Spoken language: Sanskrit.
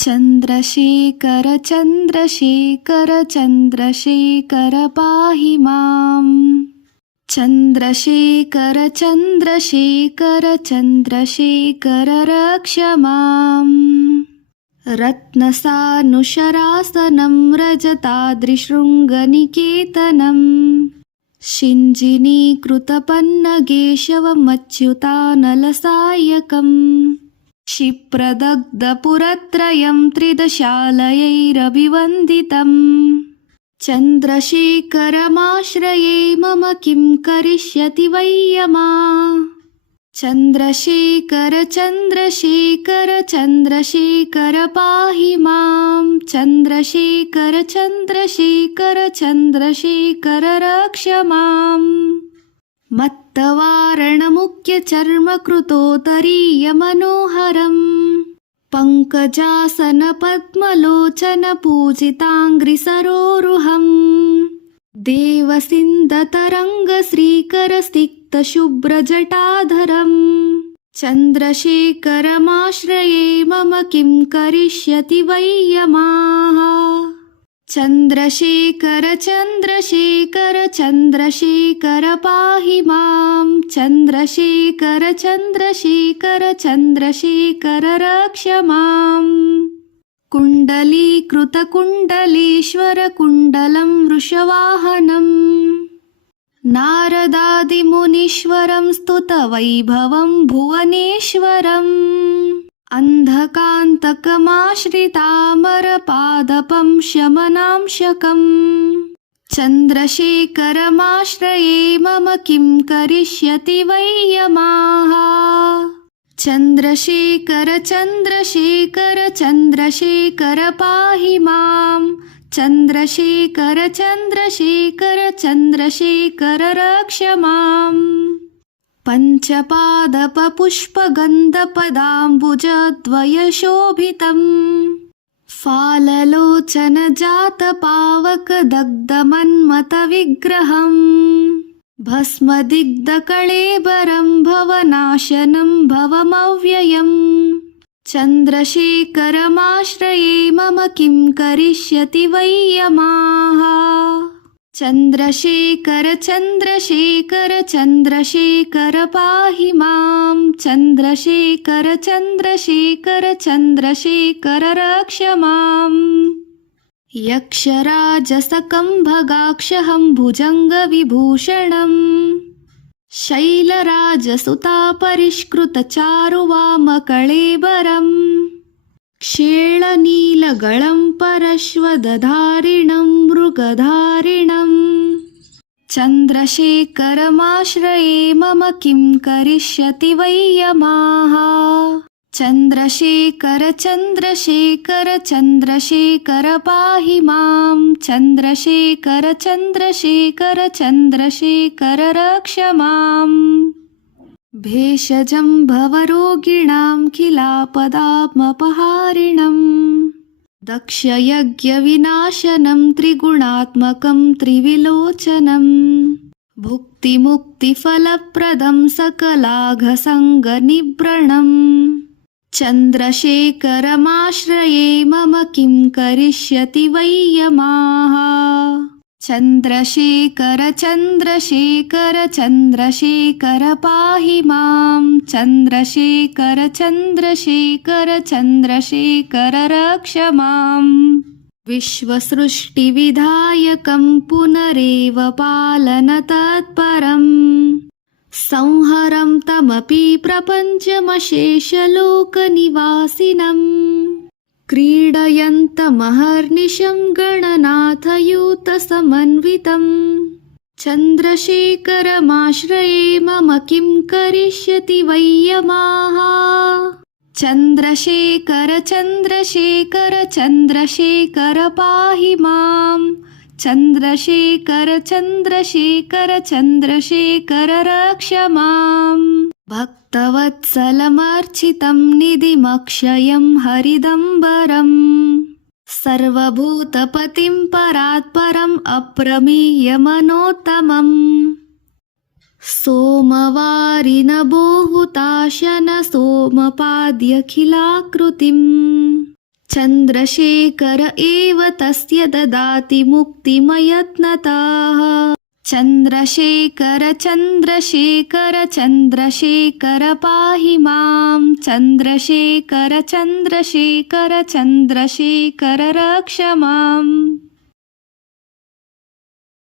चन्द्रशेखर चन्द्रशेखर चन्द्रशेखर पाहि माम्। चन्द्रशेखर चन्द्रशेखर चन्द्रशेखर रक्ष माम्। रत्नसानुशरासनं रजताद्रिशृङ्गनिकेतनम्। शिञ्जिनीकृतपन्नगेशवमच्युतानलसायकम् क्षिप्रदग्धपुरत्रयं त्रिदशालयैरभिवन्दितम्। चन्द्रशेखरमाश्रये मम किं करिष्यति वैयमा चन्द्रशेखर चन्द्रशेखर चन्द्रशेखर पाहि मां। चन्द्रशेखर चन्द्रशेखर चन्द्रशेखर रक्ष माम् मत्तवारणमुख्यचर्मकृतोत्तरीयमनोहरम् पङ्कजासनपद्मलोचनपूजिताङ्घ्रिसरोरुहम्। देवसिन्धतरङ्गश्रीकरसिक्तशुभ्रजटाधरम् चन्द्रशेखरमाश्रये मम किं करिष्यति वैयमाः चन्द्रशेखर चन्द्रशेखर चन्द्रशेखर पाहि मां। चन्द्रशेखर चन्द्रशेखर चन्द्रशेखर रक्ष माम् कुण्डलीकृतकुण्डलेश्वरकुण्डलं वृषवाहनम् नारदादिमुनीश्वरं स्तुतवैभवं भुवनेश्वरम् अन्धकान्तकमाश्रितामरपादपं शमनांशकम् चन्द्रशेखरमाश्रये मम किं करिष्यति वैयमाः? चन्द्रशेखर चन्द्रशेखर चन्द्रशेखर पाहि मां चन्द्रशेखर चन्द्रशेखर चन्द्रशेखर रक्ष माम् पञ्चपादपपुष्पगन्धपदाम्बुजद्वयशोभितम्। फाललोचनजातपावकदग्धमन्मथविग्रहम्। भस्मदिग्धकळेबरं भवनाशनं भवमव्ययम्। चन्द्रशेखरमाश्रये मम किं करिष्यति वैयमाः चन्द्रशेखर चन्द्रशेखर चन्द्रशेखर पाहि मां। चन्द्रशेखर चन्द्रशेखर चन्द्रशेखर रक्ष माम् यक्षराजसकम्भगाक्षहं भुजङ्गविभूषणम् शैलराजसुतापरिष्कृतचारुवामकळेबरम् क्षेळनीलगळं परश्वदधारिणं मृगधारिणम् चन्द्रशेखरमाश्रये मम किं करिष्यति वैयमाः चन्द्रशेखर चन्द्रशेखर चन्द्रशेखर पाहि मां चन्द्रशेखर चन्द्रशेखर चन्द्रशेखर रक्ष माम् भेषजं भवरोगिणां खिलापदात्मपहारिणम्। दक्षयज्ञविनाशनं त्रिगुणात्मकं त्रिविलोचनम्। भुक्तिमुक्तिफलप्रदं सकलाघसङ्गनिब्रणम् चन्द्रशेखरमाश्रये मम किं करिष्यति वैयमाः चन्द्रशेखर चन्द्रशेखर चन्द्रशेखर पाहि मां। चन्द्रशेखर चन्द्रशेखर चन्द्रशेखर रक्ष माम् विश्वसृष्टिविधायकं पुनरेव पालनतत्परम् संहरं तमपि प्रपञ्चमशेषलोकनिवासिनम् क्रीडयन्तमहर्निशं गणनाथयूतसमन्वितम् चन्द्रशेखरमाश्रये मम किं करिष्यति वैयमाः? चन्द्रशेखर चन्द्रशेखर चन्द्रशेखर पाहि मां चन्द्रशेखर चन्द्रशेखर चन्द्रशेखर रक्ष माम् भक्तवत्सलमर्चितं निधिमक्षयं हरिदम्बरम्। सर्वभूतपतिं परात्परम् अप्रमीयमनोत्तमम्। सोमवारिनबोहुताशन सोमपाद्यखिलाकृतिम् चन्द्रशेखर एव तस्य ददाति मुक्तिमयत्नतः चन्द्रशेखर चन्द्रशेखर चन्द्रशेखर पाहि मां चन्द्रशेखर चन्द्रशेखर चन्द्रशेखर रक्ष माम्